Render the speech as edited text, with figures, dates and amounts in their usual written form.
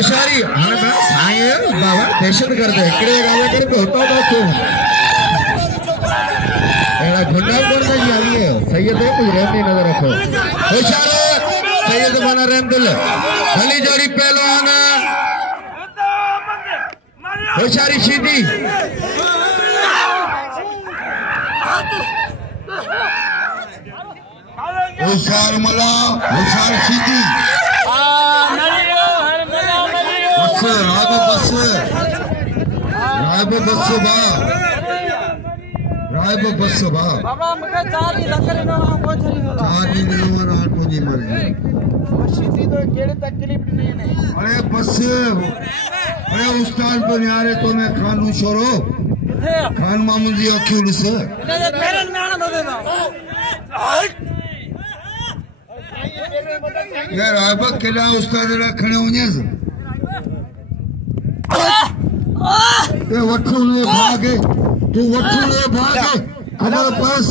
होशियारी हाणे मैं साईं बाबा दहशत करदे हिकड़े गावे कर पे होतो बातो एड़ा गुंडा कोन जी आई है सैयद कुछ रहती नजर रखो होशियार सैयद बना रहमदुल भली जोड़ी पहलवान होशियारी सीधी होशियार मला होशियार सीधी बस रायब बस बा रायब बस बा बाबा मके 4 लाख रे ना पहुंचली होला 4 मिलियन और तुझी मर्जी सीधी तो केड़े तकलीफ नहीं है अरे बस अरे उस्ताद तो यारे तो मैं खानू छोरो खान मामू जी अखिल से पेरेंट में आना दे ना यार रायब केला उस्ताद रखने होने ये वठू ले भागे तू वठू ले भागे हमारे पास